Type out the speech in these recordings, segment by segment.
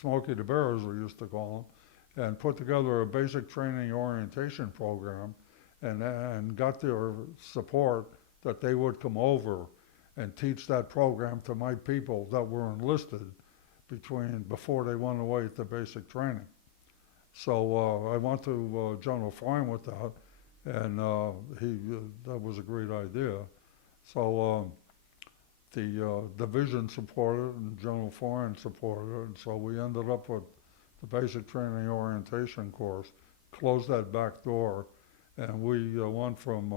Smokey the Bear, as we used to call them, and put together a basic training orientation program, and got their support that they would come over and teach that program to my people that were enlisted before they went away to basic training. So I went to General Freund with that, and that was a great idea. So the division supported it, and General Freund supported it, and so we ended up with the basic training orientation course, closed that back door, and we went from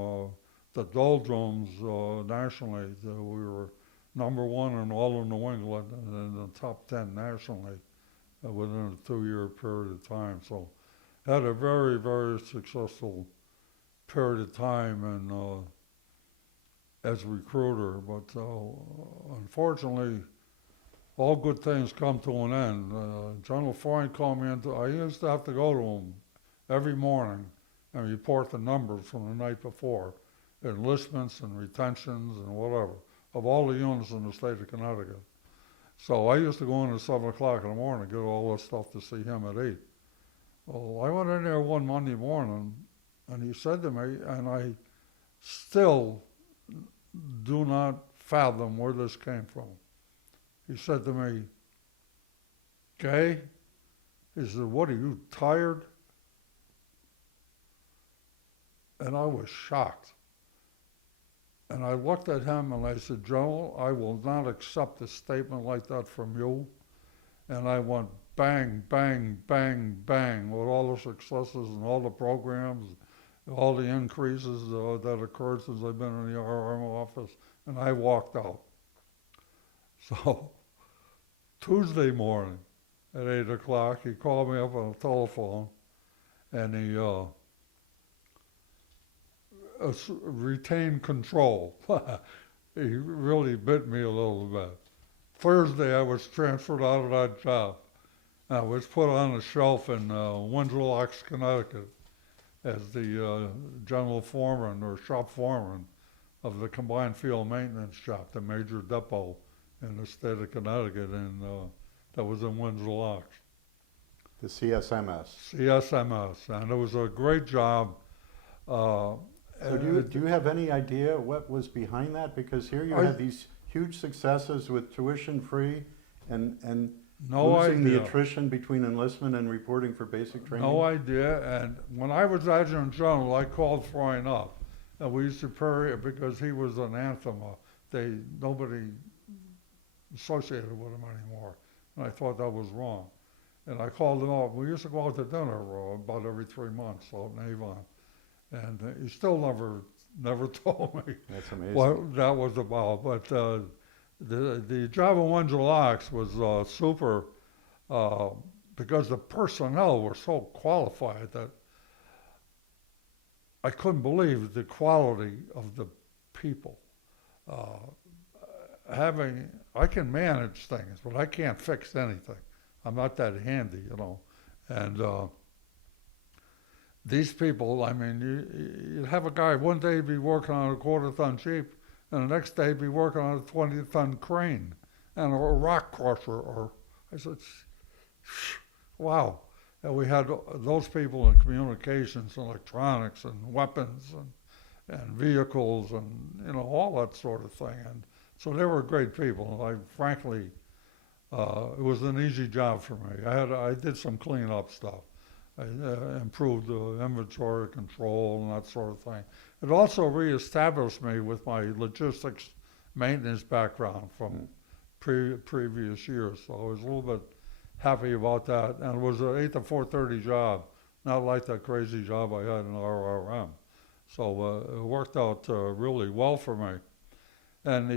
the doldrums nationally. We were number one in all of New England and in the top 10 nationally within a 2-year period of time. So had a very, very successful period of time and as a recruiter. But unfortunately, all good things come to an end. General Freund called me into, I used to have to go to him every morning and report the numbers from the night before, enlistments and retentions and whatever, of all the units in the state of Connecticut. So I used to go in at 7 o'clock in the morning and get all this stuff to see him at 8. Well, I went in there one Monday morning, and he said to me, and I still do not fathom where this came from. He said to me, Gay, he said, what, are you tired? And I was shocked. And I looked at him and I said, General, I will not accept a statement like that from you. And I went bang, bang, bang, bang with all the successes and all the programs, all the increases that occurred since I've been in the RM office, and I walked out. So Tuesday morning at 8 o'clock, he called me up on the telephone, and he retained control. He really bit me a little bit. Thursday, I was transferred out of that job. I was put on a shelf in Windsor Locks, Connecticut, as the general foreman or shop foreman of the combined field maintenance shop, the major depot in the state of Connecticut, and that was in Windsor Locks. The CSMS. CSMS, and it was a great job. So do you have any idea what was behind that? Because here you had these huge successes with tuition free and losing the attrition between enlistment and reporting for basic training? No idea. And when I was Adjutant General, I called Freund up. And we used to pray because he was an anathema. Nobody associated with him anymore. And I thought that was wrong. And I called him up. We used to go out to dinner about every 3 months out in Avon. And he still never told me what that was about. But the job in Windsor Locks was super because the personnel were so qualified that I couldn't believe the quality of the people. I can manage things, but I can't fix anything. I'm not that handy, And these people, I mean, you'd have a guy one day be working on a quarter-ton Jeep, and the next day be working on a 20-ton crane and a rock crusher. I said, wow. And we had those people in communications, electronics, and weapons, and vehicles, and all that sort of thing. And so they were great people. Frankly, it was an easy job for me. I did some cleanup stuff. I improved the inventory control and that sort of thing. It also reestablished me with my logistics maintenance background from previous years. So I was a little bit happy about that. And it was an 8 to 4:30 job, not like that crazy job I had in RRM. So it worked out really well for me. And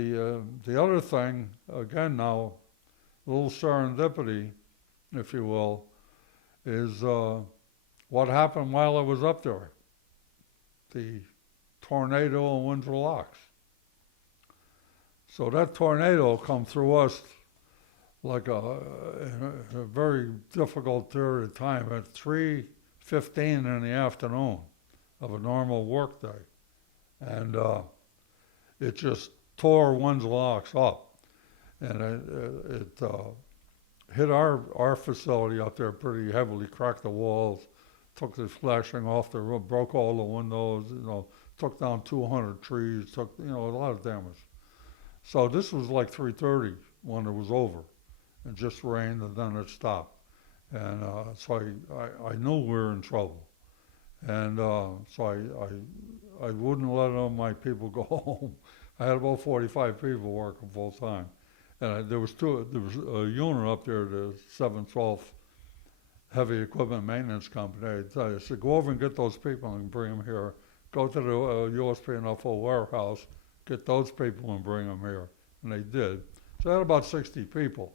the other thing, again now, a little serendipity, if you will, is what happened while I was up there. The tornado in Windsor Locks. So that tornado come through us like in a very difficult period of time at 3:15 in the afternoon of a normal work day. And it just tore Windsor Locks up. And hit our facility out there pretty heavily, cracked the walls, took the flashing off the roof, broke all the windows, took down 200 trees, took, a lot of damage. So this was like 3:30 when it was over. It just rained and then it stopped. And so I knew we were in trouble. And so I wouldn't let all my people go home. I had about 45 people working full time. And there was a unit up there, the 712th Heavy Equipment Maintenance Company. I said, go over and get those people and bring them here. Go to the USP&FO warehouse, get those people and bring them here. And they did. So I had about 60 people.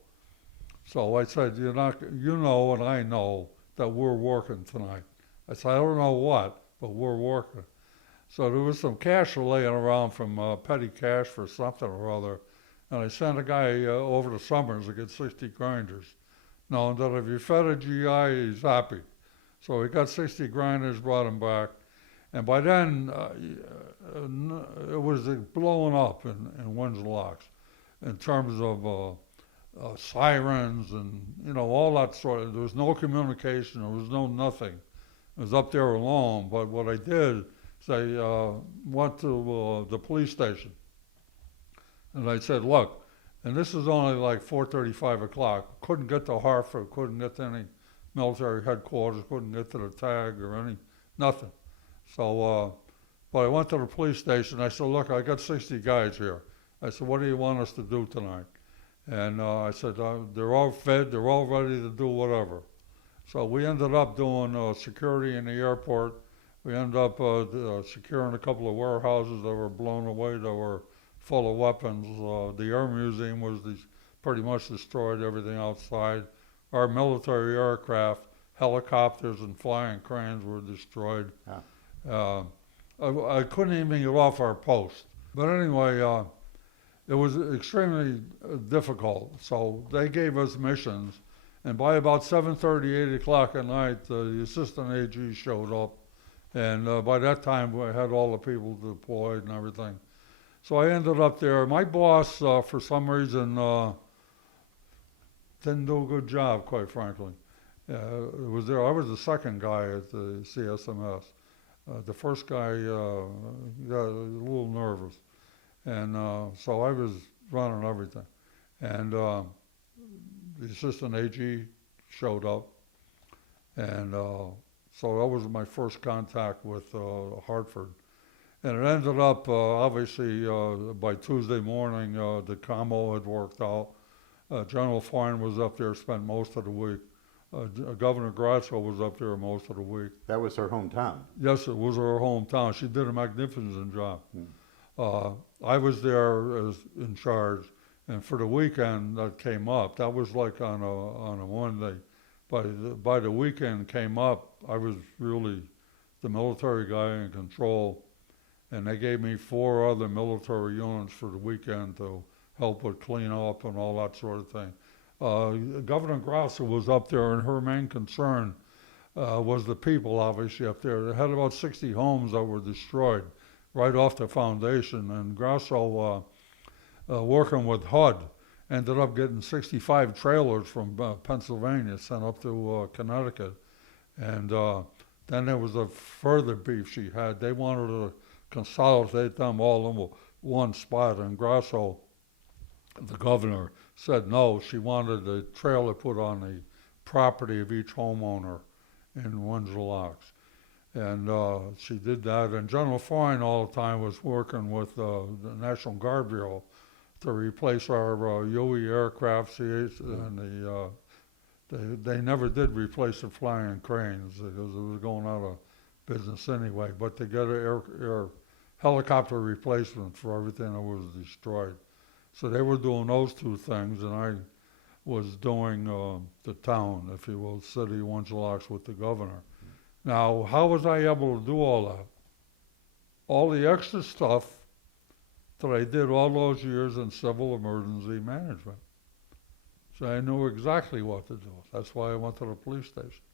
So I said, you know and I know that we're working tonight. I said, I don't know what, but we're working. So there was some cash laying around from petty cash for something or other. And I sent a guy over to Summers to get 60 grinders, knowing that if you fed a GI, he's happy. So he got 60 grinders, brought him back. And by then, it was blowing up in Windsor Locks in terms of sirens and, all that sort of. There was no communication. There was no nothing. It was up there alone. But what I did is I went to the police station. And I said, look, and this is only like 4:30, 5 o'clock. Couldn't get to Hartford, couldn't get to any military headquarters, couldn't get to the tag or nothing. So, but I went to the police station. I said, look, I got 60 guys here. I said, what do you want us to do tonight? And I said, they're all fed, they're all ready to do whatever. So we ended up doing security in the airport. We ended up securing a couple of warehouses that were blown away, that were full of weapons. The Air Museum was pretty much destroyed, everything outside. Our military aircraft, helicopters and flying cranes were destroyed. Yeah. I couldn't even get off our post. But anyway, it was extremely difficult. So they gave us missions. And by about 7:30, 8 o'clock at night, the assistant AG showed up. And by that time, we had all the people deployed and everything. So I ended up there. My boss, for some reason, didn't do a good job, quite frankly. I was the second guy at the CSMS. The first guy got a little nervous. And so I was running everything. And the assistant AG showed up. And so that was my first contact with Hartford. And it ended up, obviously, by Tuesday morning, the combo had worked out. General Fine was up there, spent most of the week. Governor Grasso was up there most of the week. That was her hometown. Yes, it was her hometown. She did a magnificent job. I was there in charge, and for the weekend that came up, that was like on a Monday. By the weekend came up, I was really the military guy in control. And they gave me 4 other military units for the weekend to help with clean up and all that sort of thing. Governor Grasso was up there, and her main concern was the people, obviously, up there. They had about 60 homes that were destroyed right off the foundation. And Grasso, working with HUD, ended up getting 65 trailers from Pennsylvania sent up to Connecticut. And then there was a further beef she had. They wanted to consolidate them all in one spot, and Grasso, the governor, said no. She wanted the trailer put on the property of each homeowner in Windsor Locks. And she did that, and General Fine all the time was working with the National Guard Bureau to replace our UE aircraft, C-8, and they never did replace the flying cranes because it was going out of business anyway, but to get an air helicopter replacement for everything that was destroyed. So they were doing those 2 things, and I was doing the town, if you will, city of Windsor Locks with the governor. Now, how was I able to do all that? All the extra stuff that I did all those years in civil emergency management. So I knew exactly what to do. That's why I went to the police station,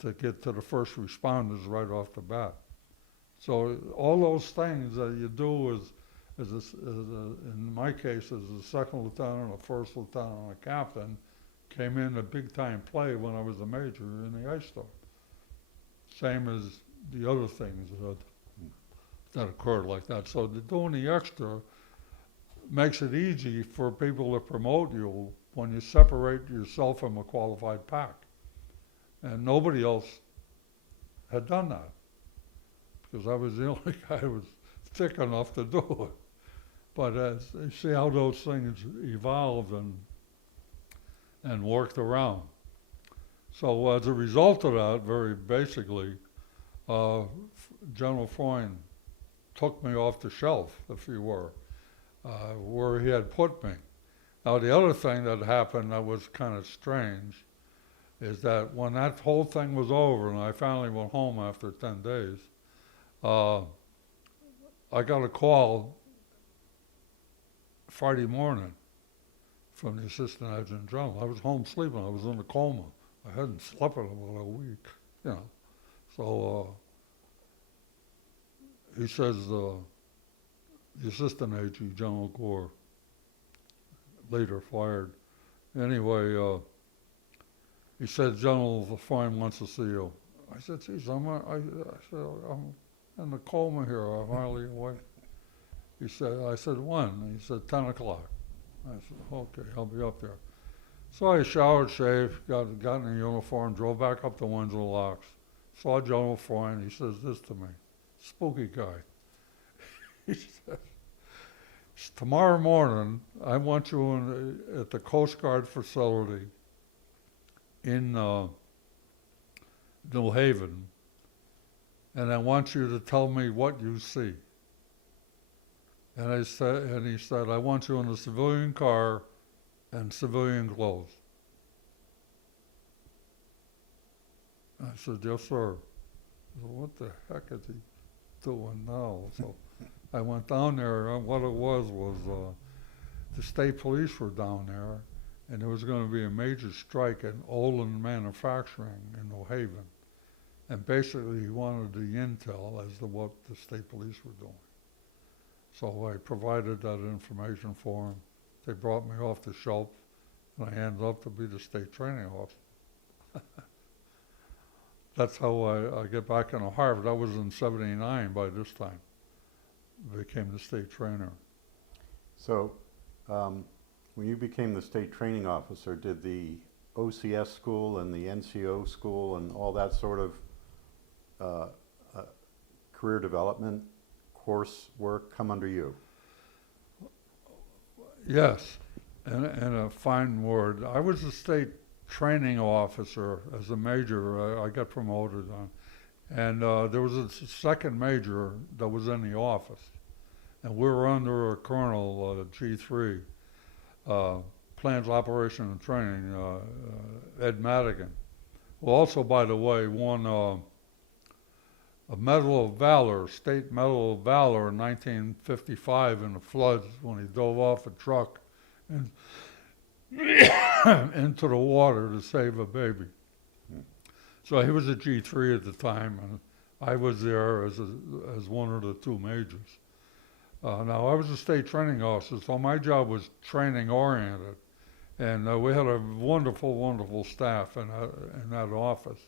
to get to the first responders right off the bat. So all those things that you do in my case, as a second lieutenant, a first lieutenant, and a captain, came in a big-time play when I was a major in the ice storm. Same as the other things that occurred like that. So doing the extra makes it easy for people to promote you when you separate yourself from a qualified pack. And nobody else had done that, because I was the only guy who was thick enough to do it. But you see how those things evolved and worked around. So as a result of that, very basically, General Freund took me off the shelf, if you were, where he had put me. Now, the other thing that happened that was kind of strange is that when that whole thing was over and I finally went home after 10 days, I got a call Friday morning from the assistant adjutant general. I was home sleeping. I was in a coma. I hadn't slept in about a week, you know. So he says, the assistant AG, General Gore, later fired. Anyway, he said, General Freund wants to see you. I said, geez, I'm in the coma here. I'm hardly awake. I said, when? He said, 10 o'clock. I said, okay, I'll be up there. So I showered, shaved, got in a uniform, drove back up to Windsor Locks, saw General Freund. He says this to me, spooky guy. He said, tomorrow morning, I want you at the Coast Guard facility in New Haven, and I want you to tell me what you see. And he said, I want you in a civilian car and civilian clothes. I said, yes, sir. I said, what the heck is he doing now? So I went down there, and what it was the state police were down there, and there was going to be a major strike in Olin Manufacturing in New Haven. And basically he wanted the intel as to what the state police were doing. So I provided that information for them. They brought me off the shelf, and I ended up to be the state training officer. That's how I get back into Harvard. I was in '79 by this time. Became the state trainer. So when you became the state training officer, did the OCS school and the NCO school and all that sort of career development coursework come under you? Yes, and a fine word. I was a state training officer as a major. I got promoted on, and there was a second major that was in the office, and we were under a colonel, G3, Plans, Operation, and Training, Ed Madigan, who also, by the way, won a Medal of Valor, State Medal of Valor in 1955 in the floods when he dove off a truck and into the water to save a baby. So he was a G3 at the time, and I was there as one of the two majors. Now, I was a state training officer, so my job was training-oriented, and we had a wonderful, wonderful staff in that office.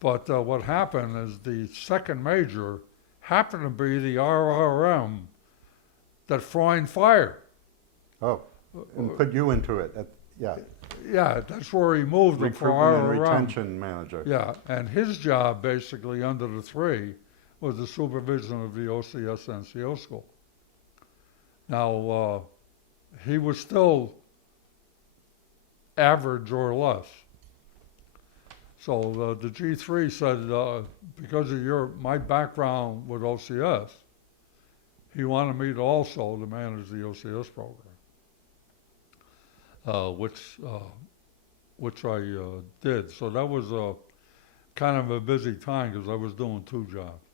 But what happened is the second major happened to be the RRM that Freund fired. Oh, and put you into it. Yeah. Yeah, that's where he moved him for Recruitment RRM. and retention manager. Yeah, and his job basically under the three was the supervision of the OCS NCO school. Now, he was still average or less. So the G3 said, because of my background with OCS, he wanted me to also to manage the OCS program, which I did. So that was kind of a busy time because I was doing two jobs.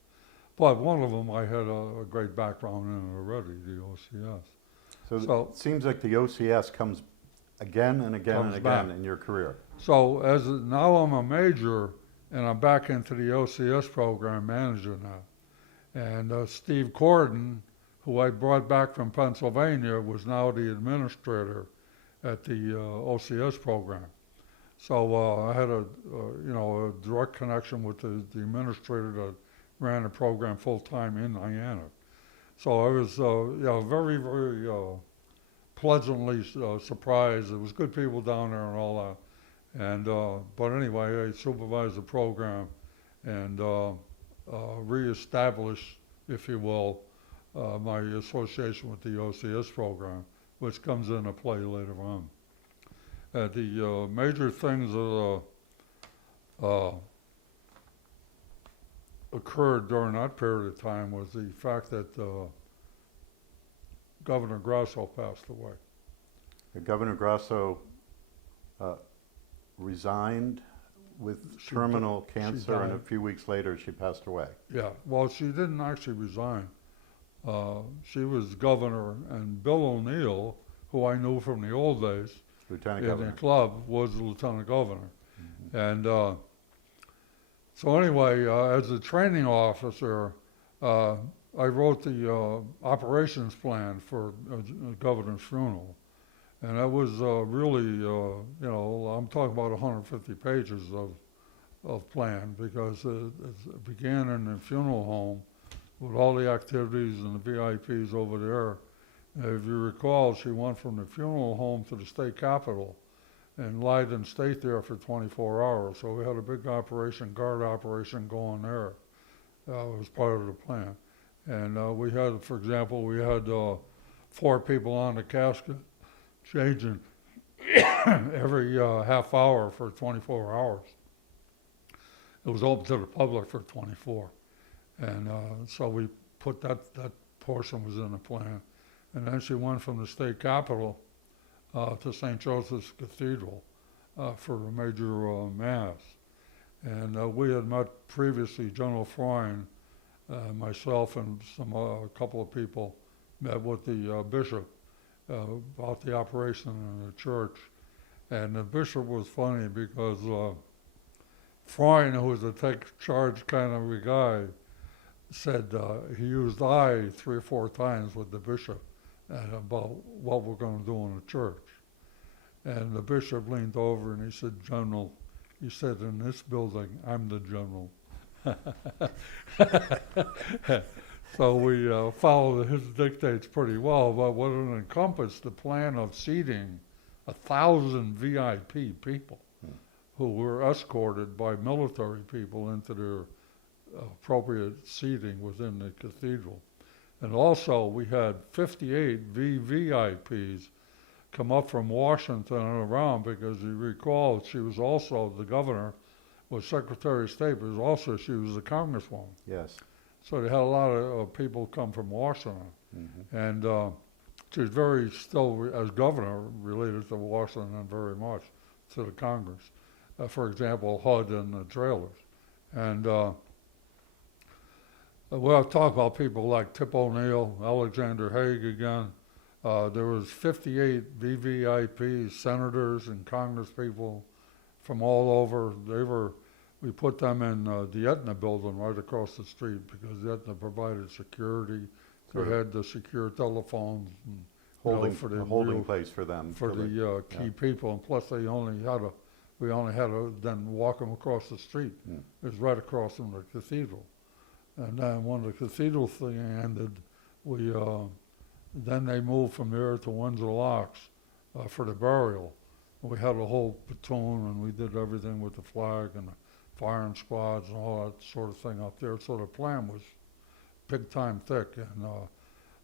But one of them I had a great background in already, the OCS. So it seems like the OCS comes again and again and again in your career. So now I'm a major, and I'm back into the OCS program manager now. And Steve Corden, who I brought back from Pennsylvania, was now the administrator at the OCS program. So I had a direct connection with the administrator that ran the program full time in Diana. So I was, very, very pleasantly surprised. There was good people down there and all that. And but anyway, I supervised the program and reestablished, if you will, my association with the OCS program, which comes into play later on. The major things that occurred during that period of time was the fact that Governor Grasso passed away. Governor Grasso resigned with terminal cancer, and a few weeks later she passed away. Yeah, well, she didn't actually resign. She was governor, and Bill O'Neill, who I knew from the old days, Lieutenant Governor. The club, was the lieutenant governor. Mm-hmm. And so anyway, as a training officer, I wrote the operations plan for governor's funeral. And that was really, I'm talking about 150 pages of plan, because it began in the funeral home with all the activities and the VIPs over there. If you recall, she went from the funeral home to the state capitol and lied and stayed there for 24 hours. So we had a big guard operation going there. It was part of the plan. And we had, for example, 4 people on the casket changing every half hour for 24 hours. It was open to the public for 24. And so we put that portion was in the plan. And then she went from the state capitol to St. Joseph's Cathedral for a major mass. And we had met previously, General Freund, myself and a couple of people met with the bishop about the operation in the church. And the bishop was funny because Freund, who was a take charge kind of a guy, said he used I 3 or 4 times with the bishop and about what we're going to do in the church. And the bishop leaned over and he said, General, he said, in this building, I'm the general. So we followed his dictates pretty well, but what it encompassed, the plan of seating 1,000 VIP people who were escorted by military people into their appropriate seating within the cathedral. And also we had 58 VVIPs come up from Washington and around, because you recall she was also, the governor was Secretary of State, but she was a congresswoman. Yes. So they had a lot of people come from Washington. Mm-hmm. And she was very, still as governor, related to Washington very much, to the Congress. For example, HUD and the trailers. And we'll talk about people like Tip O'Neill, Alexander Haig again. There was 58 VVIPs, senators and congress people from all over. We put them in the Aetna building right across the street, because the Aetna provided security. They had the secure telephones and holding place for them. For the key people, and plus we only had to then walk them across the street. Mm. It was right across from the cathedral. And then when the cathedral thing ended, then they moved from there to Windsor Locks for the burial. We had a whole platoon, and we did everything with the flag and the firing squads and all that sort of thing up there. So the plan was big time thick, and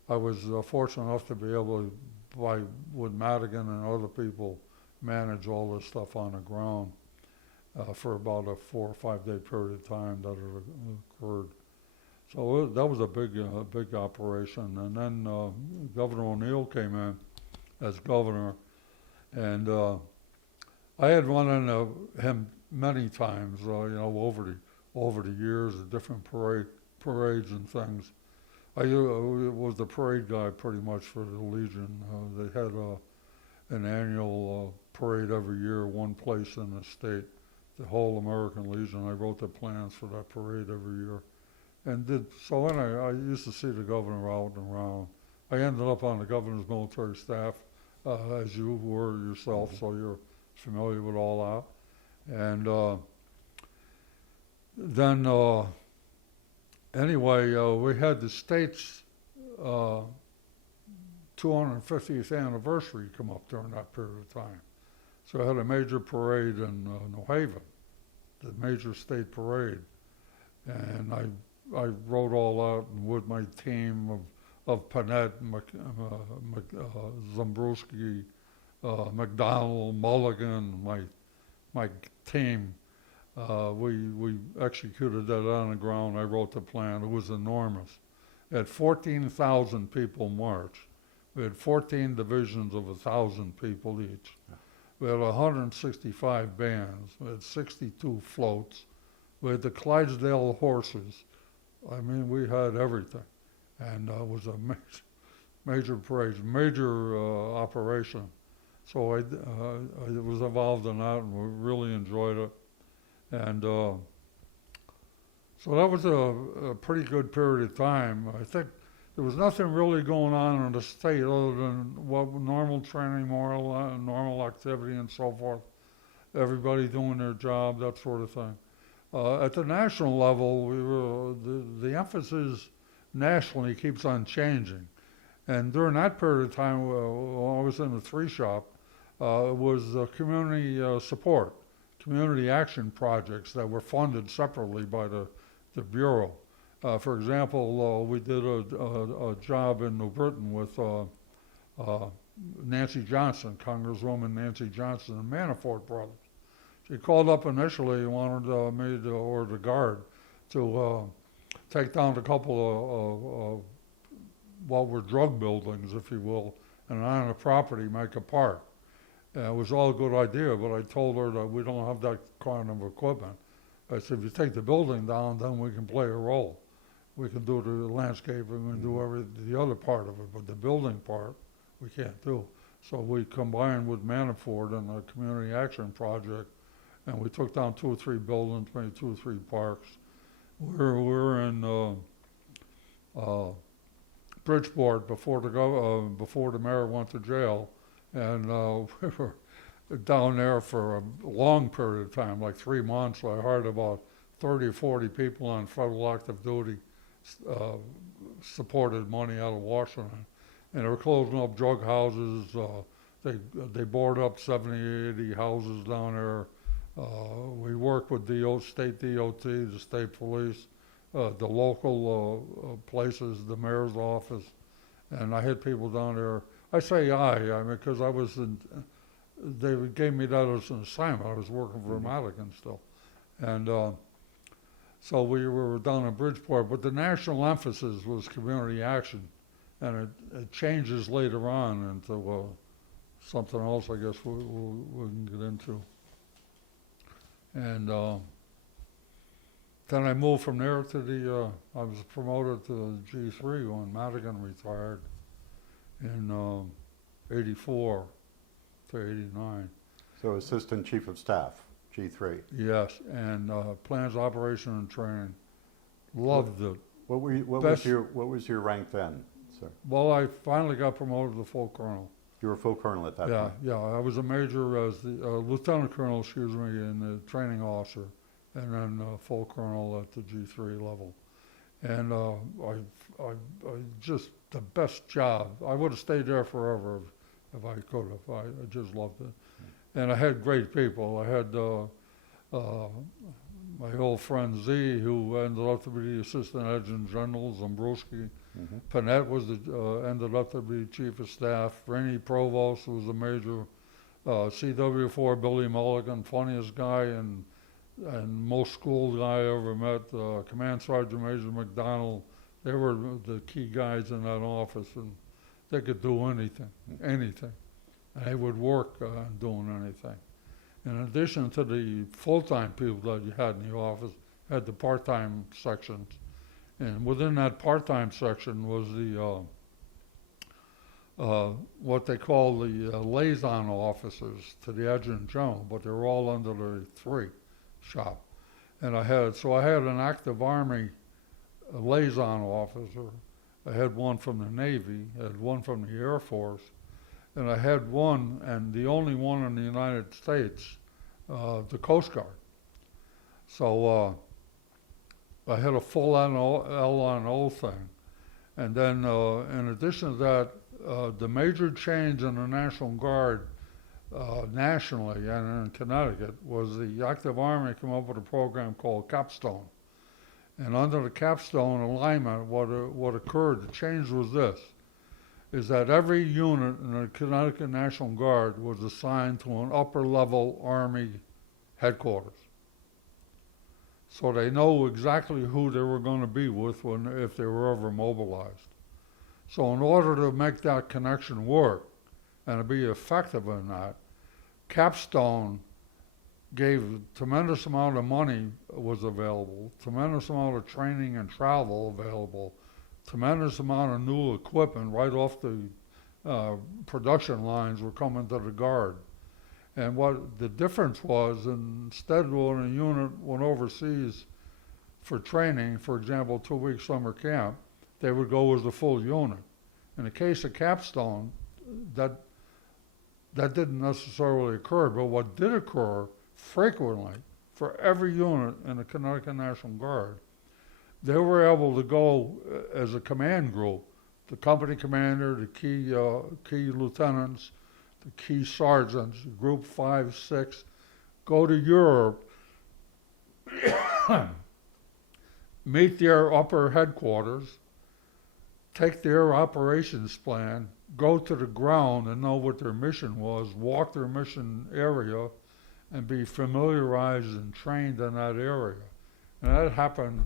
I was fortunate enough to be able to, with Madigan and other people, manage all this stuff on the ground for about a 4 or 5 day period of time that it occurred. So that was a big operation. And then Governor O'Neill came in as governor, and I had run into him many times, over the years, at different parades and things. I was the parade guy pretty much for the Legion. They had an annual parade every year, one place in the state, the whole American Legion. I wrote the plans for that parade every year. And I used to see the governor out and around. I ended up on the governor's military staff, as you were yourself, so you're familiar with all And then, anyway, we had the state's 250th anniversary come up during that period of time. So I had a major parade in New Haven, the major state parade. And I wrote all out with my team of Panett, Zambruski, McDonald, Mulligan, my team. We executed that on the ground. I wrote the plan. It was enormous. It had 14,000 people march. We had 14 divisions of 1,000 people each. We had 165 bands. We had 62 floats. We had the Clydesdale horses. I mean, we had everything. And it was a major parade, major operation. So I was involved in that, and we really enjoyed it. And so that was a pretty good period of time. I think there was nothing really going on in the state other than normal training, normal activity, and so forth. Everybody doing their job, that sort of thing. At the national level, the emphasis nationally keeps on changing. And during that period of time, when I was in the 3 shop, was community support, community action projects that were funded separately by the Bureau. For example, we did a job in New Britain with Nancy Johnson, Congresswoman Nancy Johnson, and Manafort brothers. She called up initially and wanted me or the guard to take down a couple of what were drug buildings, if you will, and on the property make a park. It was all a good idea, but I told her that we don't have that kind of equipment. I said, if you take the building down, then we can play a role. We can do the landscaping and do the other part of it, but the building part, we can't do. So we combined with Manafort and a community action project, and we took down 2 or 3 buildings, made 2 or 3 parks. We're in Bridgeport before the mayor went to jail, and we were down there for a long period of time, like 3 months. I hired about 30 or 40 people on federal active duty, supported money out of Washington, and they were closing up drug houses. They boarded up 70, 80 houses down there. We worked with the state DOT, the state police, the local places, the mayor's office, and I had people down there. I say I mean, because I was they gave me that as an assignment. I was working for Madigan still. And so we were down in Bridgeport, but the national emphasis was community action, and it changes later on into something else, I guess we can get into. And then I moved from there to I was promoted to G3 when Madigan retired in 84 to 89. So Assistant Chief of Staff, G3. Yes, and plans, operation, and training. Loved it. What was your rank then, sir? Well, I finally got promoted to full colonel. You were full colonel at that point? Yeah, I was a major as the lieutenant colonel, and the training officer, and then full colonel at the G3 level. And I just the best job. I would have stayed there forever if I could have. I just loved it. And I had great people. I had my old friend Z, who ended up to be the Assistant Adjutant General, Zambruski. Mm-hmm. Panett was ended up to be Chief of Staff. Rainey Provost was a major. CW4 Billy Mulligan, funniest guy and most school guy I ever met. Command Sergeant Major McDonald. They were the key guys in that office, and they could do anything. And they would work on doing anything. In addition to the full-time people that you had in the office, had the part-time sections. And within that part-time section was the what they call the liaison officers to the Adjutant General, but they were all under the 3 shop. And I had an active Army liaison officer. I had one from the Navy, I had one from the Air Force, and I had one, and the only one in the United States, the Coast Guard. So I had a full L-on-O thing. And then in addition to that, the major change in the National Guard nationally and in Connecticut was the active Army came up with a program called Capstone. And under the Capstone alignment, what occurred, the change was this, is that every unit in the Connecticut National Guard was assigned to an upper-level Army headquarters. So they know exactly who they were going to be with if they were ever mobilized. So in order to make that connection work and to be effective in that, Capstone gave a tremendous amount of money was available, tremendous amount of training and travel available, tremendous amount of new equipment right off the production lines were coming to the Guard. And what the difference was, instead when a unit went overseas for training, for example, 2-week summer camp, they would go as a full unit. In the case of Capstone, that didn't necessarily occur, but what did occur frequently for every unit in the Connecticut National Guard, they were able to go as a command group, the company commander, the key lieutenants, the key sergeants, group 5, 6, go to Europe, meet their upper headquarters, take their operations plan, go to the ground and know what their mission was, walk their mission area, and be familiarized and trained in that area. And that happened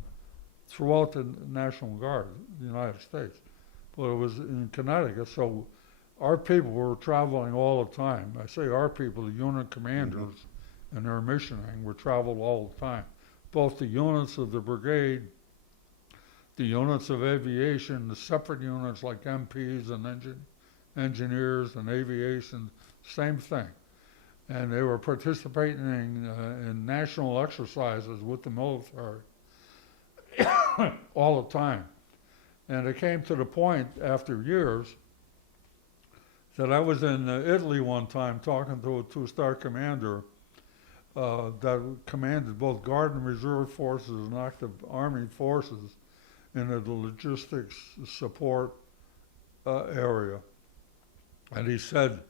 throughout the National Guard, the United States. But it was in Connecticut, so our people were traveling all the time. I say our people, the unit commanders and their missioning were traveled all the time. Both the units of the brigade, the units of aviation, the separate units like MPs and engineers and aviation, same thing. And they were participating in national exercises with the military all the time. And it came to the point after years that I was in Italy one time talking to a 2-star commander that commanded both Guard and Reserve forces and active Army forces in the logistics support area. And he said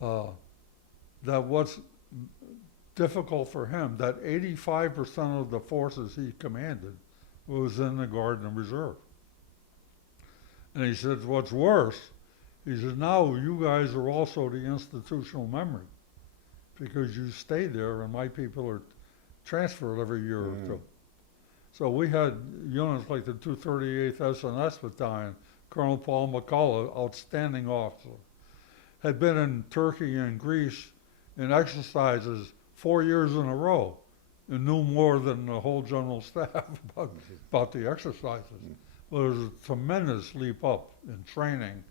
that what's difficult for him, that 85% of the forces he commanded was in the Guard and Reserve. And he said, what's worse, he says, now you guys are also the institutional memory because you stay there and my people are transferred every year or two. So we had units like the 238th SNS Battalion, Colonel Paul McCullough, outstanding officer, had been in Turkey and Greece in exercises 4 years in a row and knew more than the whole general staff about the exercises. Well, there was a tremendous leap up in training.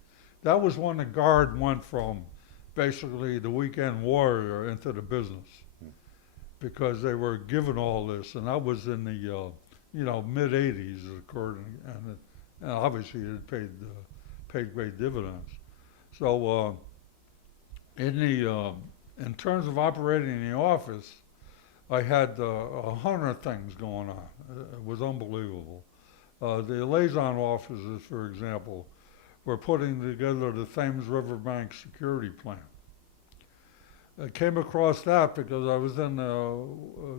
That was when the Guard went from basically the weekend warrior into the business because they were given all this, and that was in the mid-'80s it occurred, and obviously it paid great dividends. So in terms of operating in the office, I had 100 things going on. It was unbelievable. The liaison officers, for example, were putting together the Thames Riverbank security plan. I came across that because I was in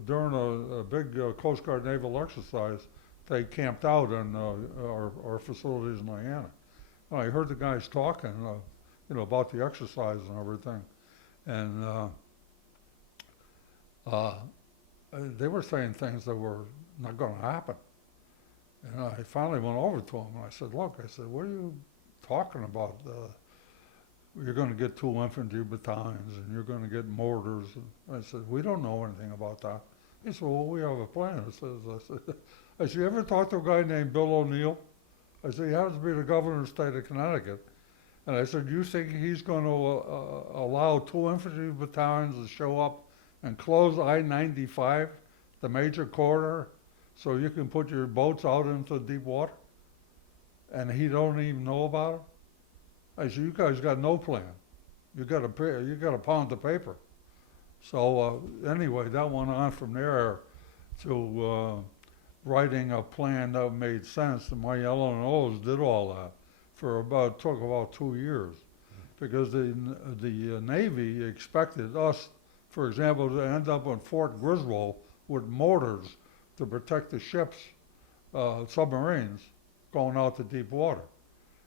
during a big Coast Guard naval exercise. They camped out in our facilities in Diana. And I heard the guys talking, about the exercise and everything, and they were saying things that were not going to happen. And I finally went over to them and I said, "Look," I said, "what are you talking about? You're going to get 2 infantry battalions and you're going to get mortars." And I said, "We don't know anything about that." He said, "Well, we have a plan." I said, "You ever talk to a guy named Bill O'Neill?" I said, "He happens to be the governor of the state of Connecticut." And I said, "You think he's going to allow 2 infantry battalions to show up and close I-95, the major corridor, so you can put your boats out into deep water? And he don't even know about it?" I said, "You guys got no plan. You got a pound of paper." So anyway, that went on from there to writing a plan that made sense, and my L&Os did all that took about 2 years, because the Navy expected us, for example, to end up on Fort Griswold with mortars to protect the ships, submarines, going out to deep water,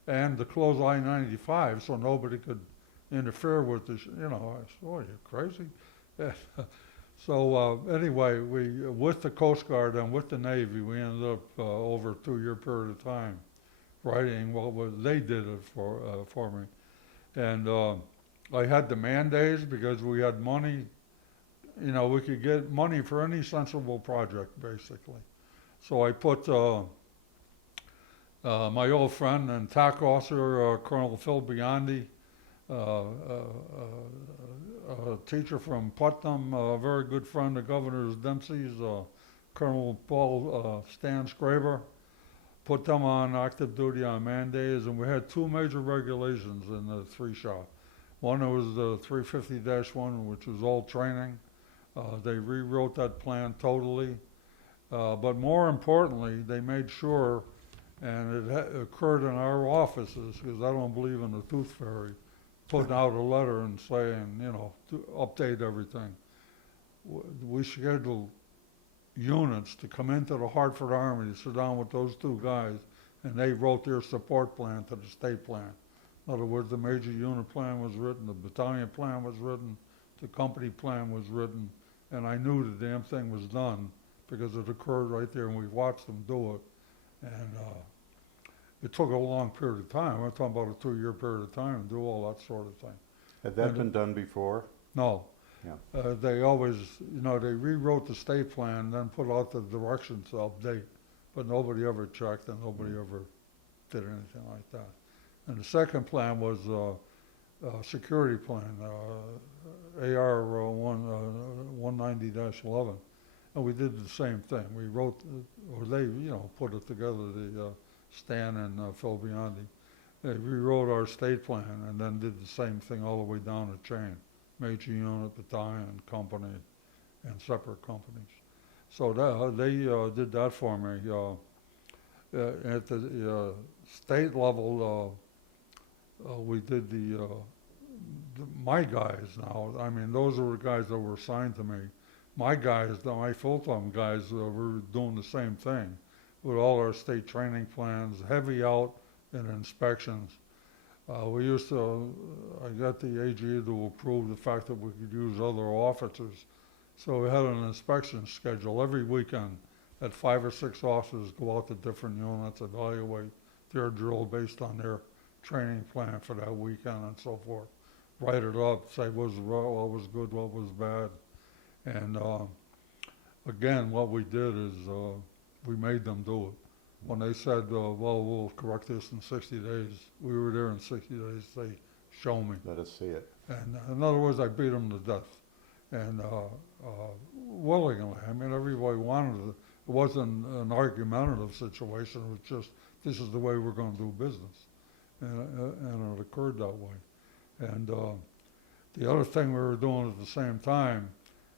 and to close I-95 so nobody could interfere with this. I said, "Oh, you're crazy." So anyway, we with the Coast Guard and with the Navy, we ended up over a 2-year period of time writing they did it for me, and I had demand days because we had money. We could get money for any sensible project basically. So I put my old friend and TAC officer, Colonel Phil Biondi, a teacher from Putnam, a very good friend of Governor Dempsey's, Colonel Paul Stan Scraber, put them on active duty on man days, and we had 2 major regulations in the 3-shop. One was the 350-1, which was all training. They rewrote that plan totally, but more importantly, they made sure, and it occurred in our offices, because I don't believe in the tooth fairy, putting out a letter and saying, to update everything. We scheduled units to come into the Hartford Army to sit down with those 2 guys, and they wrote their support plan to the state plan. In other words, the major unit plan was written, the battalion plan was written, the company plan was written, and I knew the damn thing was done because it occurred right there, and we watched them do it. And it took a long period of time. We're talking about a 2-year period of time to do all that sort of thing. Had that been done before? No. Yeah. They always, they rewrote the state plan, then put out the directions to update, but nobody ever checked and nobody ever did anything like that. And the second plan was security plan, AR 190-11, and we did the same thing. We wrote, or they, put it together, the Stan and Phil Biondi. They rewrote our state plan and then did the same thing all the way down the chain. Major unit, battalion, company, and separate companies. So they did that for me. At the state level, we did my guys now. I mean, those are the guys that were assigned to me. My guys, my full-time guys, were doing the same thing with all our state training plans, heavy out in inspections. I got the AG to approve the fact that we could use other officers. So we had an inspection schedule every weekend that 5 or 6 officers go out to different units, evaluate their drill based on their training plan for that weekend and so forth. Write it up, say what was good, what was bad. And again, what we did is we made them do it. When they said, we'll correct this in 60 days, we were there in 60 days. They show me. Let us see it. And in other words, I beat them to death. And willingly. I mean, everybody wanted it. It wasn't an argumentative situation. It was just, this is the way we're going to do business. And it occurred that way. And the other thing we were doing at the same time,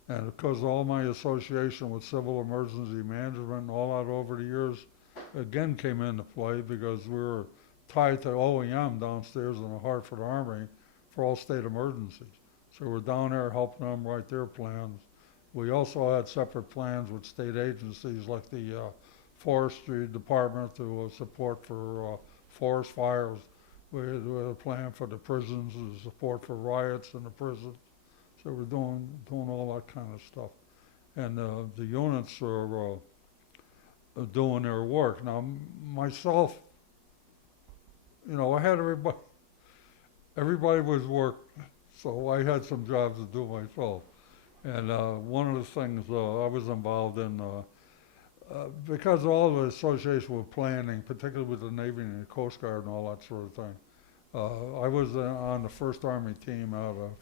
and because all my association with civil emergency management and all that over the years, again came into play because we were tied to OEM downstairs in the Hartford Army for all state emergencies. So we're down there helping them write their plans. We also had separate plans with state agencies like the Forestry Department to support for forest fires. We had a plan for the prisons, the support for riots in the prisons. So we're doing all that kind of stuff. And the units are doing their work. Now, myself, I had everybody was working, so I had some jobs to do myself. And one of the things I was involved in, because all the association with planning, particularly with the Navy and the Coast Guard and all that sort of thing, I was on the 1st Army team out of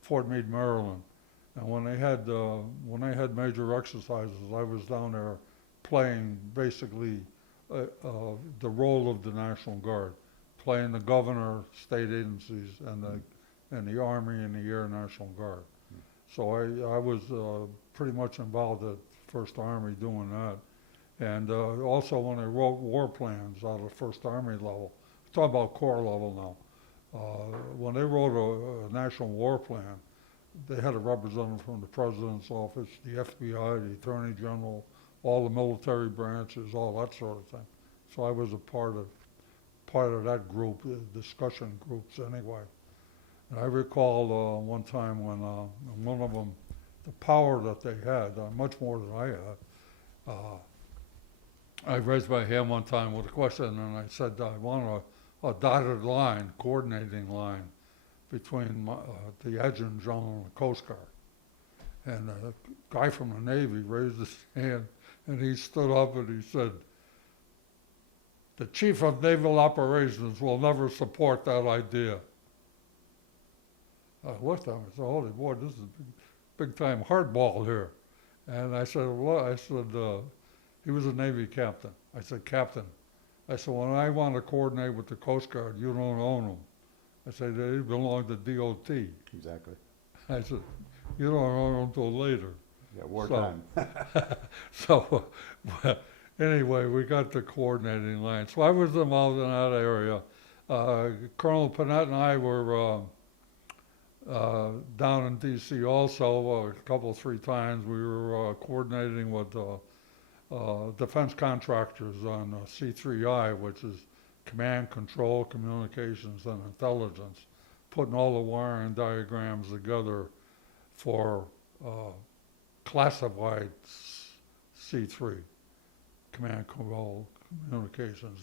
Fort Meade, Maryland. And when they had major exercises, I was down there playing basically the role of the National Guard, playing the governor, state agencies, and the Army and the Air National Guard. So I was pretty much involved at First Army doing that. And also when they wrote war plans out of First Army level, talk about Corps level now, when they wrote a national war plan, they had a representative from the President's office, the FBI, the Attorney General, all the military branches, all that sort of thing. So I was a part of that group, discussion groups anyway. And I recall one time when one of them, the power that they had, much more than I had, I raised my hand one time with a question, and I said I want a dotted line, coordinating line, between the Adjutant General and the Coast Guard. And a guy from the Navy raised his hand, and he stood up and he said, "The Chief of Naval Operations will never support that idea." I looked at him and said, "Holy boy, this is big time hardball here." And I said, he was a Navy captain. I said, "Captain," I said, "when I want to coordinate with the Coast Guard, you don't own them." I said, "They belong to DOT." Exactly. I said, "You don't own them until later." Yeah, wartime. So anyway, we got the coordinating line. So I was involved in that area. Colonel Panett and I were down in D.C. also a couple, 3 times. We were coordinating with defense contractors on C3I, which is command, control, communications, and intelligence, putting all the wiring diagrams together for classified C3, command, control, communications.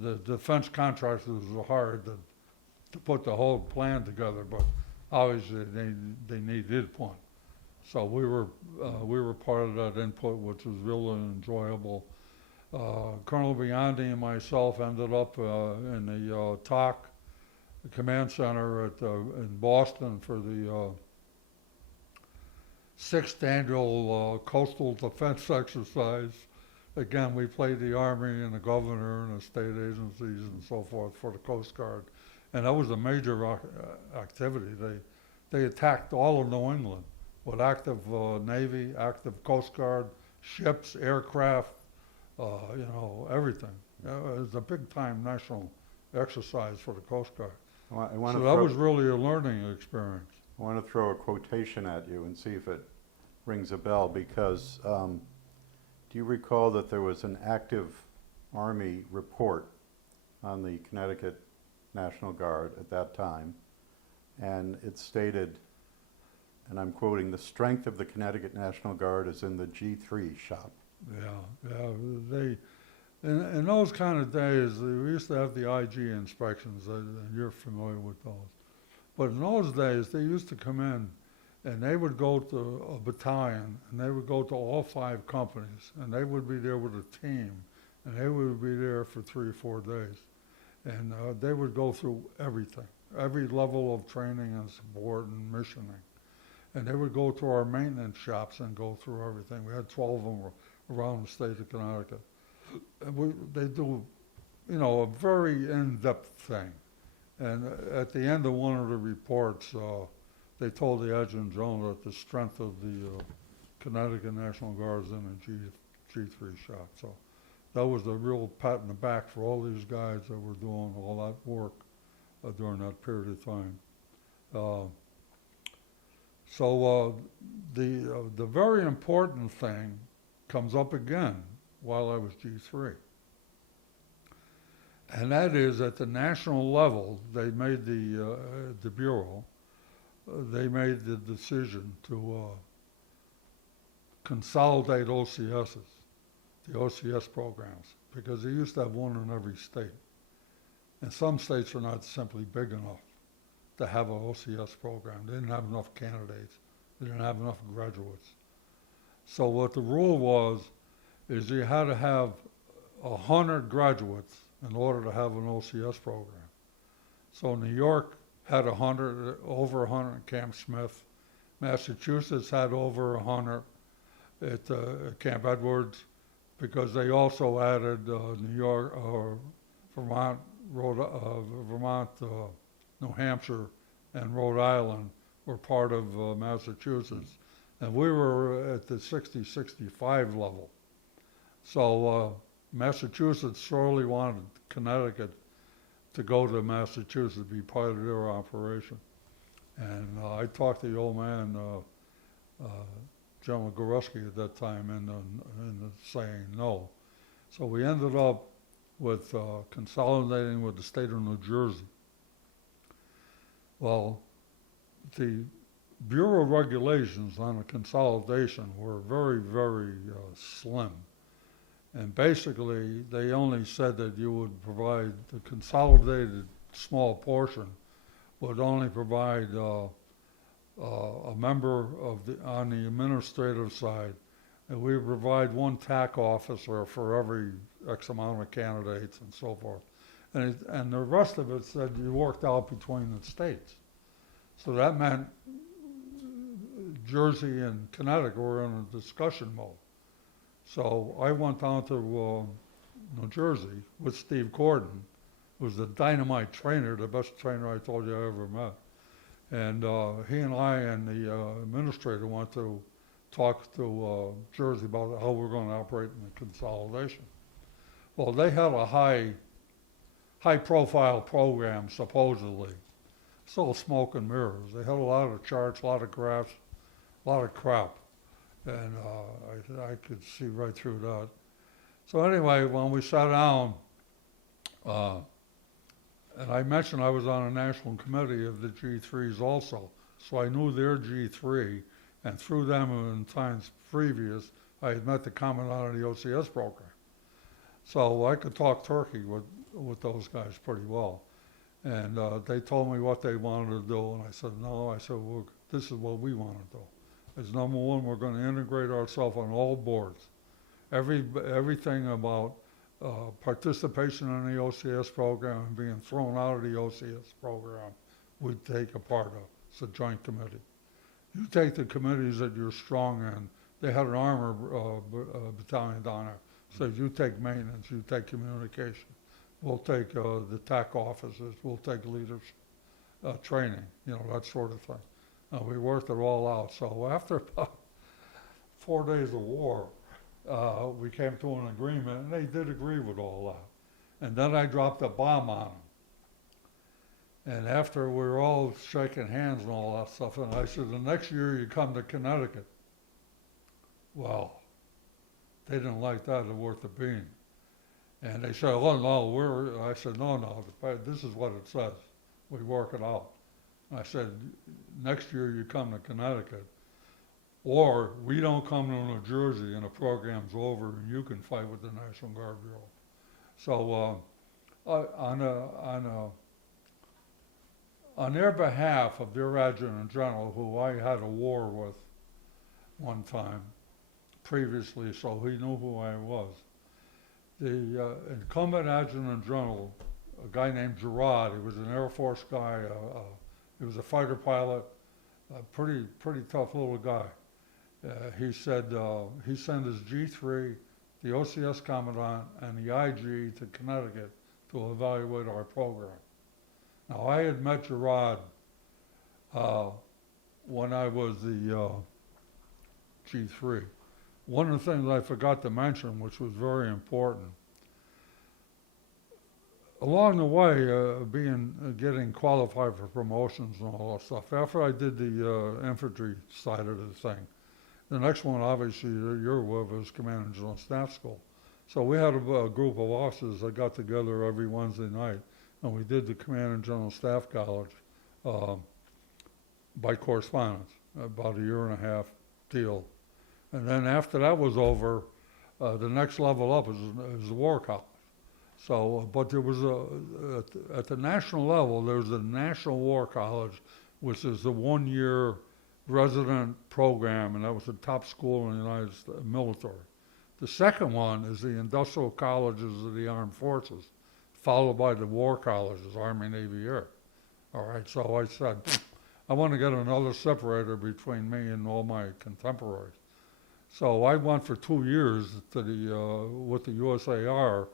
The defense contractors were hired to put the whole plan together, but obviously they needed one. So we were part of that input, which was really enjoyable. Colonel Biondi and myself ended up in the TOC, the command center in Boston for the 6th annual coastal defense exercise. Again, we played the Army and the governor and the state agencies and so forth for the Coast Guard. And that was a major activity. They attacked all of New England with active Navy, active Coast Guard, ships, aircraft, everything. It was a big-time national exercise for the Coast Guard. So that was really a learning experience. I want to throw a quotation at you and see if it rings a bell, because do you recall that there was an active Army report on the Connecticut National Guard at that time, and it stated, and I'm quoting, "The strength of the Connecticut National Guard is in the G3 shop." Yeah. In those kind of days, we used to have the IG inspections, and you're familiar with those. But in those days, they used to come in, and they would go to a battalion, and they would go to all 5 companies, and they would be there with a team, and they would be there for 3 or 4 days. And they would go through everything, every level of training and support and missioning. And they would go to our maintenance shops and go through everything. We had 12 of them around the state of Connecticut. And they do, a very in-depth thing. And at the end of one of the reports, they told the Adjutant General that the strength of the Connecticut National Guard is in the G3 shop. So that was a real pat in the back for all these guys that were doing all that work during that period of time. So the very important thing comes up again while I was G3. And that is, at the national level, they made the Bureau, they made the decision to consolidate OCSs, the OCS programs, because they used to have one in every state. And some states are not simply big enough to have an OCS program. They didn't have enough candidates. They didn't have enough graduates. So what the rule was is you had to have 100 graduates in order to have an OCS program. So New York had over 100 at Camp Smith. Massachusetts had over 100 at Camp Edwards, because they also added New York, Vermont, New Hampshire, and Rhode Island were part of Massachusetts, and we were at the 60-65 level. So Massachusetts sorely wanted Connecticut to go to Massachusetts, be part of their operation. And I talked to the old man, General Goreski at that time, and saying no. So we ended up with consolidating with the state of New Jersey. Well, the Bureau of Regulations on the consolidation were very, very slim. And basically, they only said that you would provide the consolidated small portion would only provide a member of on the administrative side, and we provide one TAC officer for every X amount of candidates and so forth. And the rest of it said you worked out between the states. So that meant Jersey and Connecticut were in a discussion mode. So I went down to New Jersey with Steve Corden, who was the dynamite trainer, the best trainer I told you I ever met. And he and I and the administrator went to talk to Jersey about how we're going to operate in the consolidation. Well, they had a high-profile program, supposedly. It's all smoke and mirrors. They had a lot of charts, a lot of graphs, a lot of crap. And I could see right through that. So anyway, when we sat down, and I mentioned I was on a national committee of the G3s also, so I knew their G3, and through them in times previous, I had met the commandant of the OCS program. So I could talk turkey with those guys pretty well. And they told me what they wanted to do, and I said, no, well, this is what we want to do. As number one, we're going to integrate ourselves on all boards. Everything about participation in the OCS program and being thrown out of the OCS program, we take a part of. It's a joint committee. You take the committees that you're strong in. They had an armor battalion down there. So you take maintenance, you take communication. We'll take the TAC officers, we'll take leadership training, that sort of thing. We worked it all out. So after about 4 days of war, we came to an agreement, and they did agree with all that. And then I dropped a bomb on them. And after we were all shaking hands and all that stuff, and I said, the next year you come to Connecticut. Well, they didn't like that worth the bean. And they said, oh, no, I said, no, this is what it says. We work it out. And I said, next year you come to Connecticut, or we don't come to New Jersey and the program's over and you can fight with the National Guard Bureau. So on their behalf of their Adjutant General, who I had a war with one time previously, so he knew who I was, the incumbent Adjutant General, a guy named Gerard, he was an Air Force guy, he was a fighter pilot, a pretty tough little guy. He said he sent his G3, the OCS Commandant, and the IG to Connecticut to evaluate our program. Now, I had met Gerard when I was the G3. One of the things I forgot to mention, which was very important, along the way, getting qualified for promotions and all that stuff, after I did the infantry side of the thing, the next one, obviously, you're with was Command and General Staff School. So we had a group of officers that got together every Wednesday night, and we did the Command and General Staff College by correspondence, about a year and a half deal. And then after that was over, the next level up is the War College. So, but there was at the national level, there was a National War College, which is the 1-year resident program, and that was the top school in the United States military. The second one is the industrial colleges of the armed forces, followed by the war colleges, Army, Navy, Air. All right, so I said, I want to get another separator between me and all my contemporaries. So I went for 2 years to with the USAR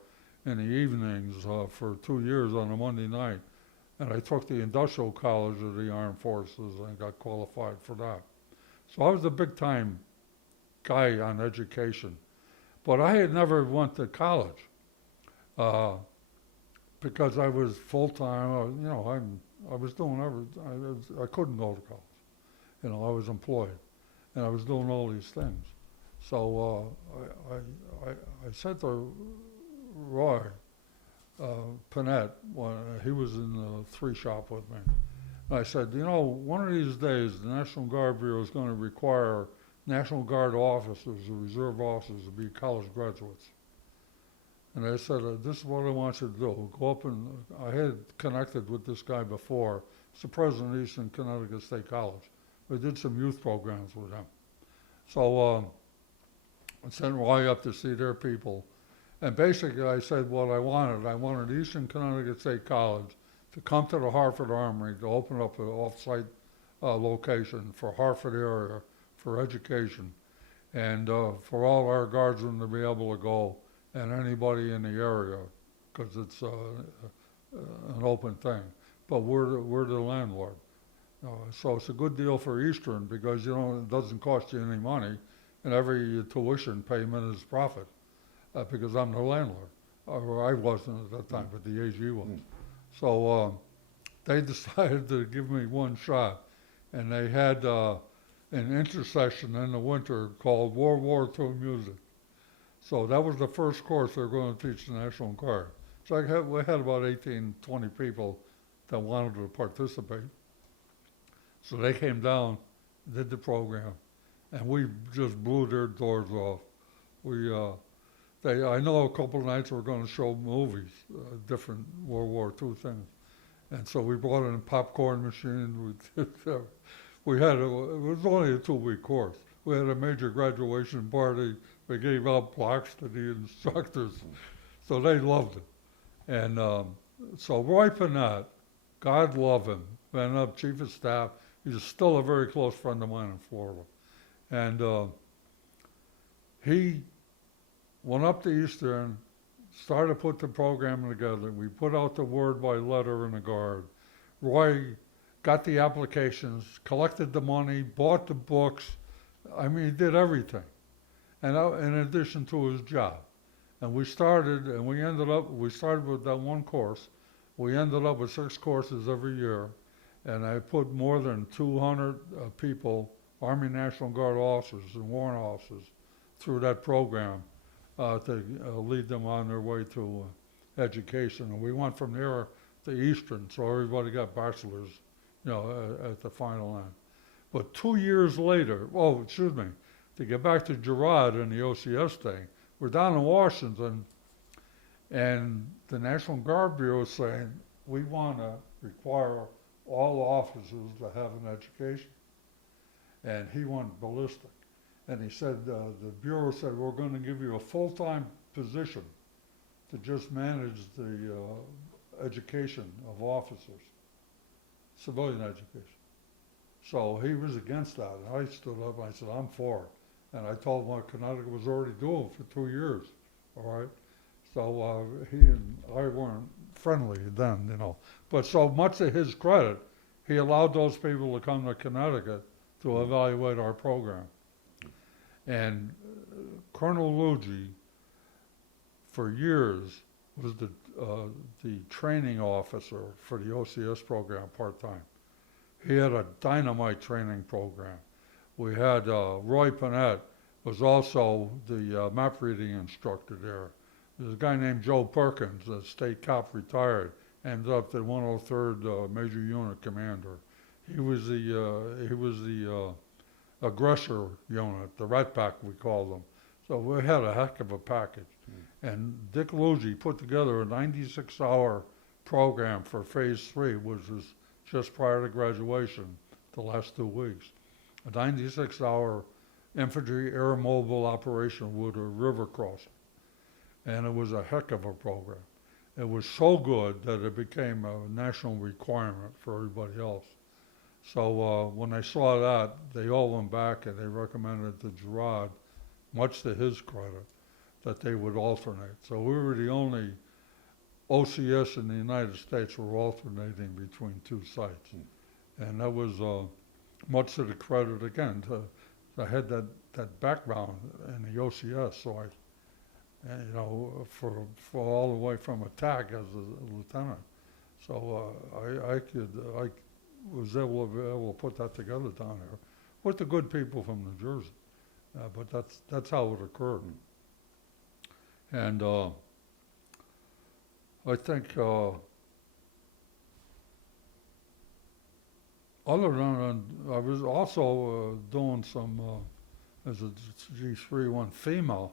in the evenings for 2 years on a Monday night. and I took the industrial college of the armed forces and got qualified for that. So I was a big-time guy on education. But I had never went to college because I was full-time. I was doing everything. I couldn't go to college. I was employed, and I was doing all these things. So I said to Roy Panett, when he was in the 3 shop with me, and I said, one of these days the National Guard Bureau is going to require National Guard officers or reserve officers to be college graduates. And I said, this is what I want you to do. Go up and, I had connected with this guy before. He's the president of Eastern Connecticut State College. We did some youth programs with him. So I sent Roy up to see their people. And basically I said what I wanted Eastern Connecticut State College to come to the Hartford Armory to open up an off-site location for Hartford area for education, and for all our guardsmen to be able to go, and anybody in the area, because it's an open thing. But we're the landlord, so it's a good deal for Eastern because it doesn't cost you any money, and every tuition payment is profit, because I'm the landlord, or I wasn't at that time, but the AG was. So they decided to give me one shot, and they had an intersection in the winter called World War II music. So that was the first course they were going to teach the National Guard. So we had about 18, 20 people that wanted to participate. So they came down, did the program, and we just blew their doors off. I know a couple of nights we were going to show movies, different World War II things. And so we brought in a popcorn machine. It was only a 2-week course. We had a major graduation party. We gave out plaques to the instructors. So they loved it. And so Roy Panett, God love him, ended up chief of staff. He's still a very close friend of mine in Florida. And he went up to Eastern, started to put the program together. We put out the word by letter in the Guard. Roy got the applications, collected the money, bought the books. I mean, he did everything, and in addition to his job. And we started with that one course. We ended up with 6 courses every year, and I put more than 200 people, Army National Guard officers and warrant officers, through that program to lead them on their way to education. And we went from there to Eastern, so everybody got bachelor's, at the final end. But 2 years later, to get back to Gerard and the OCS thing, we're down in Washington, and the National Guard Bureau is saying, we want to require all officers to have an education. And he went ballistic. And he said, the Bureau said, we're going to give you a full-time position to just manage the education of officers, civilian education. So he was against that. And I stood up and I said, I'm for it. And I told him what Connecticut was already doing for 2 years, all right? So he and I weren't friendly then, But so much to his credit, he allowed those people to come to Connecticut to evaluate our program. And Colonel Luigi, for years, was the training officer for the OCS program part-time. He had a dynamite training program. We had Roy Panett was also the map reading instructor there. There's a guy named Joe Perkins, a state cop, retired, ended up the 103rd Major Unit Commander. He was the aggressor unit, the Rat Pack we called them. So we had a heck of a package. And Dick Luigi put together a 96-hour program for Phase 3, which was just prior to graduation, the last 2 weeks. A 96-hour infantry air mobile operation with a river crossing. And it was a heck of a program. It was so good that it became a national requirement for everybody else. So when they saw that, they all went back and they recommended to Gerard, much to his credit, that they would alternate. So we were the only OCS in the United States were alternating between two sites. And that was much to the credit, again, I had that background in the OCS, so for all the way from attack as a lieutenant. So I was able to put that together down there with the good people from New Jersey. But that's how it occurred. And I think other than I was also doing some as a G31 FEMA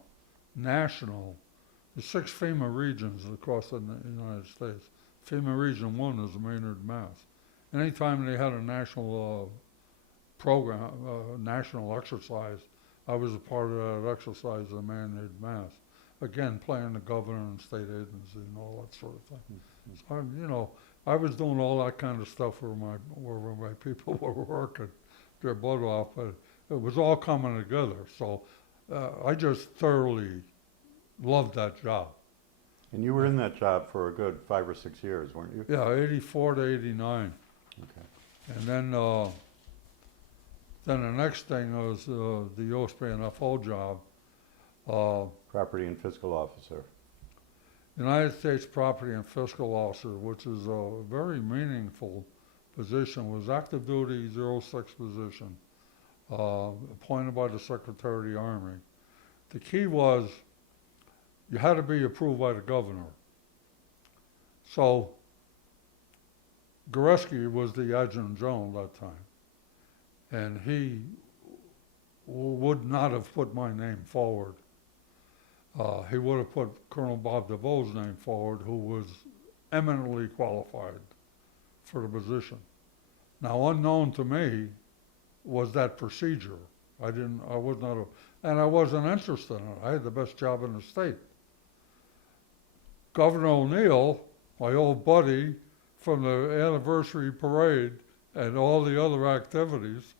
national. There's 6 FEMA regions across the United States. FEMA Region 1 is Maynard, Mass. Anytime they had a national program, national exercise, I was a part of that exercise in Maynard, Mass. Again, playing the governor and state agency and all that sort of thing. So, I was doing all that kind of stuff where my people were working their butt off, but it was all coming together. So I just thoroughly loved that job. And you were in that job for a good 5 or 6 years, weren't you? Yeah, 84 to 89. Okay. And then the next thing was the USPNFO job. Property and Fiscal Officer. United States Property and Fiscal Officer, which is a very meaningful position, was active duty 06 position, appointed by the Secretary of the Army. The key was you had to be approved by the governor. So Goreski was the Adjutant General at that time, and he would not have put my name forward. He would have put Colonel Bob DeVoe's name forward, who was eminently qualified for the position. Now, unknown to me was that procedure. I wasn't interested in it. I had the best job in the state. Governor O'Neill, my old buddy from the anniversary parade and all the other activities,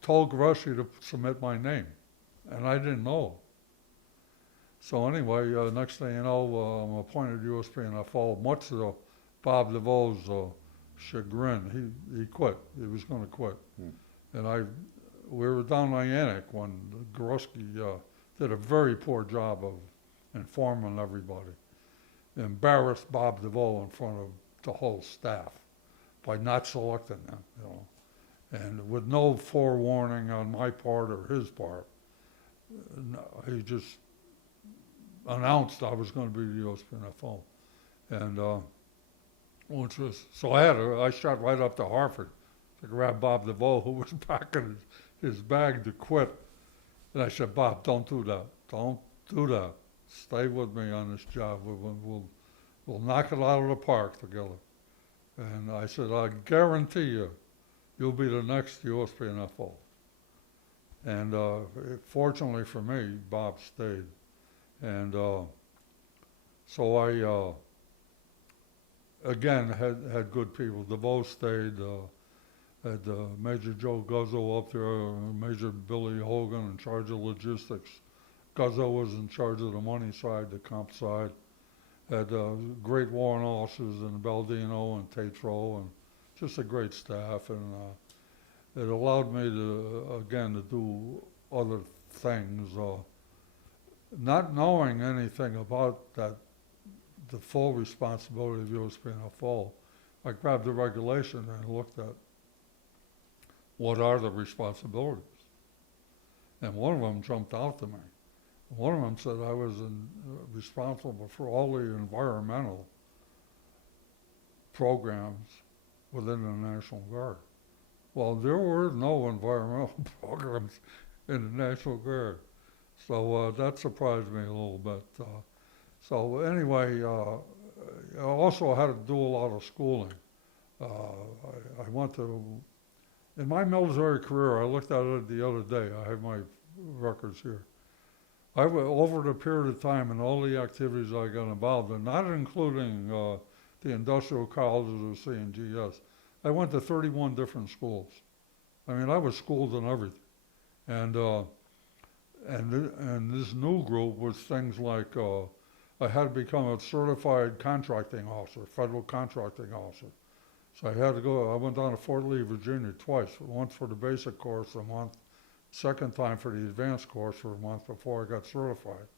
told Goreski to submit my name, and I didn't know. So anyway, next thing you know, I'm appointed USPNFO, much to Bob DeVoe's chagrin. He quit. He was going to quit. And we were down in Yannick when Goreski did a very poor job of informing everybody. Embarrassed Bob DeVoe in front of the whole staff by not selecting them, And with no forewarning on my part or his part, he just announced I was going to be the USPNFO. And I shot right up to Hartford to grab Bob DeVoe, who was packing his bag to quit. And I said, Bob, don't do that. Don't do that. Stay with me on this job. We'll knock it out of the park together. And I said, I guarantee you'll be the next USPNFO. And fortunately for me, Bob stayed. And so I, again, had good people. DeVoe stayed, had Major Joe Guzzo up there, Major Billy Hogan in charge of logistics. Guzzo was in charge of the money side, the comp side. Had great warrant officers in Baldino and Tatro, and just a great staff. And it allowed me to, again, to do other things. Not knowing anything about the full responsibility of USPNFO, I grabbed the regulation and looked at what are the responsibilities. And one of them jumped out to me. One of them said I was responsible for all the environmental programs within the National Guard. Well, there were no environmental programs in the National Guard. So that surprised me a little bit. So anyway, I also had to do a lot of schooling. I went to, in my military career, I looked at it the other day. I have my records here. Over the period of time and all the activities I got involved in, not including the industrial colleges of C&GS, I went to 31 different schools. I mean, I was schooled in everything. And this new group was things like I had to become a certified contracting officer, federal contracting officer. So I went down to Fort Lee, Virginia twice, once for the basic course a month, second time for the advanced course for a month before I got certified.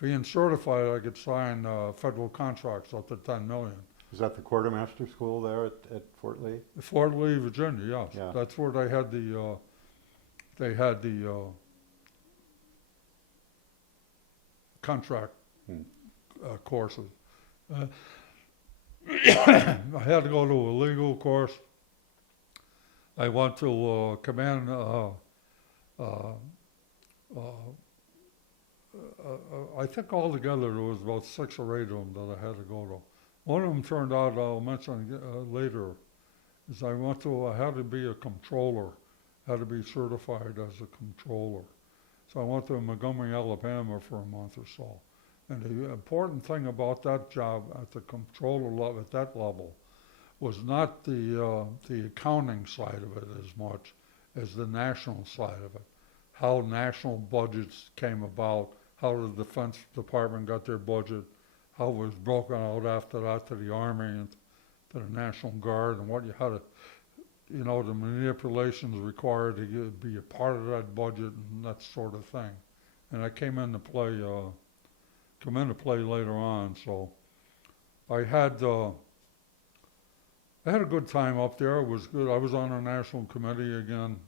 Being certified, I could sign federal contracts up to $10 million. Is that the quartermaster school there at Fort Lee? Fort Lee, Virginia, yes. Yeah. That's where they had the contract courses. I had to go to a legal course. I went to command. I think altogether there was about 6 or 8 of them that I had to go to. One of them turned out, I'll mention later, is I had to be a controller, had to be certified as a controller. So I went to Montgomery, Alabama for a month or so. And the important thing about that job at the controller level, at that level, was not the accounting side of it as much as the national side of it. How national budgets came about, how the Defense Department got their budget, how it was broken out after that to the Army and to the National Guard, and what you had to, the manipulations required to be a part of that budget and that sort of thing. And that came into play later on. So I had a good time up there. It was good. I was on a national committee again.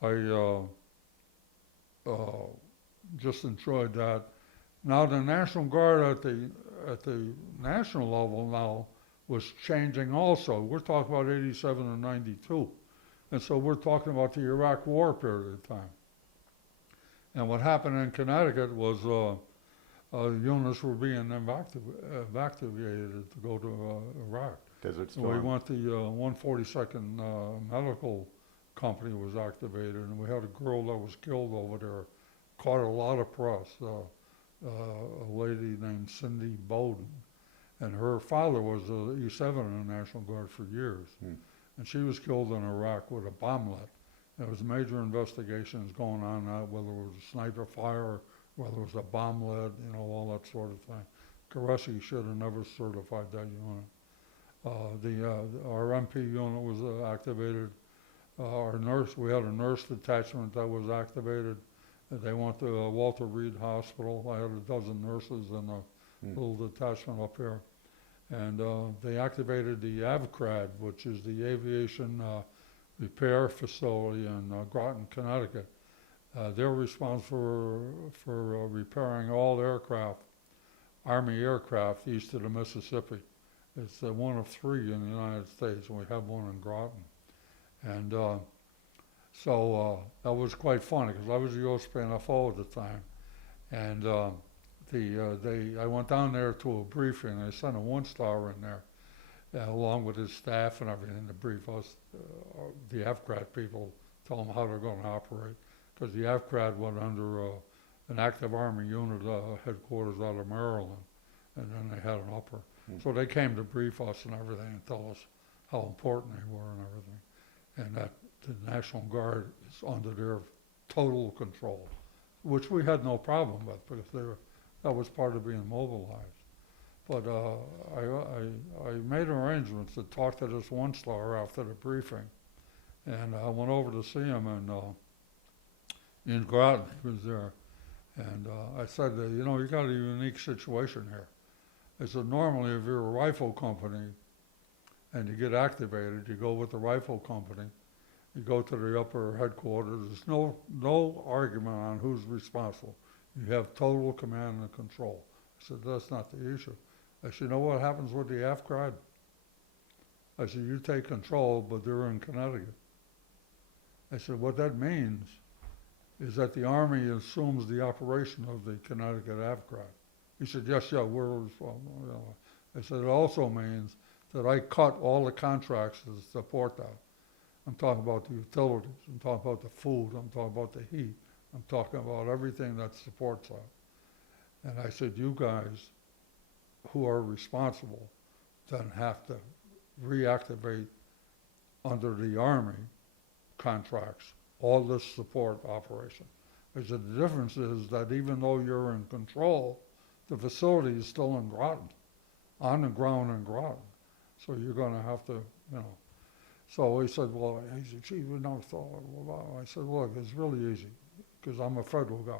I just enjoyed that. Now the National Guard at the national level now was changing also. We're talking about 87 and 92. And so we're talking about the Iraq War period of time. And what happened in Connecticut was units were being evacuated to go to Iraq. Desert So Storm. we went, the 142nd Medical Company was activated, and we had a girl that was killed over there, caught a lot of press, a lady named Cindy Bowden. And her father was E7 in the National Guard for years. And she was killed in Iraq with a bomblet. There was major investigations going on now, whether it was a sniper fire, whether it was a bomblet, all that sort of thing. Qureshi should have never certified that unit. Our MP unit was activated. We had a nurse detachment that was activated. They went to Walter Reed Hospital. I had a dozen nurses in a little detachment up here. And they activated the AVCRAD, which is the Aviation Repair Facility in Groton, Connecticut. They're responsible for repairing all aircraft, Army aircraft east of the Mississippi. It's one of 3 in the United States, and we have one in Groton. And so that was quite funny, because I was the OSPNFO at the time. And I went down there to a briefing. They sent a 1-star in there, along with his staff and everything, to brief us, the AVCRAD people, tell them how they're going to operate. Because the AVCRAD went under an active Army unit headquarters out of Maryland, and then they had an upper. So they came to brief us and everything and tell us how important they were and everything, and that the National Guard is under their total control, which we had no problem with, because that was part of being mobilized. But I made arrangements to talk to this 1-star after the briefing, and I went over to see him in Groton. He was there, and I said, you got a unique situation here. I said, normally if you're a rifle company and you get activated, you go with the rifle company, you go to the upper headquarters, there's no argument on who's responsible. You have total command and control. I said, that's not the issue. I said, you know what happens with the AVCRAD? I said, you take control, but they're in Connecticut. I said, what that means is that the Army assumes the operation of the Connecticut AVCRAD. He said, yes, we're responsible. I said, it also means that I cut all the contracts to support that. I'm talking about the utilities, I'm talking about the food, I'm talking about the heat, I'm talking about everything that supports that. And I said, you guys who are responsible then have to reactivate under the Army contracts all this support operation. I said, the difference is that even though you're in control, the facility is still in Groton, on the ground in Groton. So you're gonna have to, you know. So he said, well, he said, gee, we never thought, well, I said, look, it's really easy, because I'm a federal guy.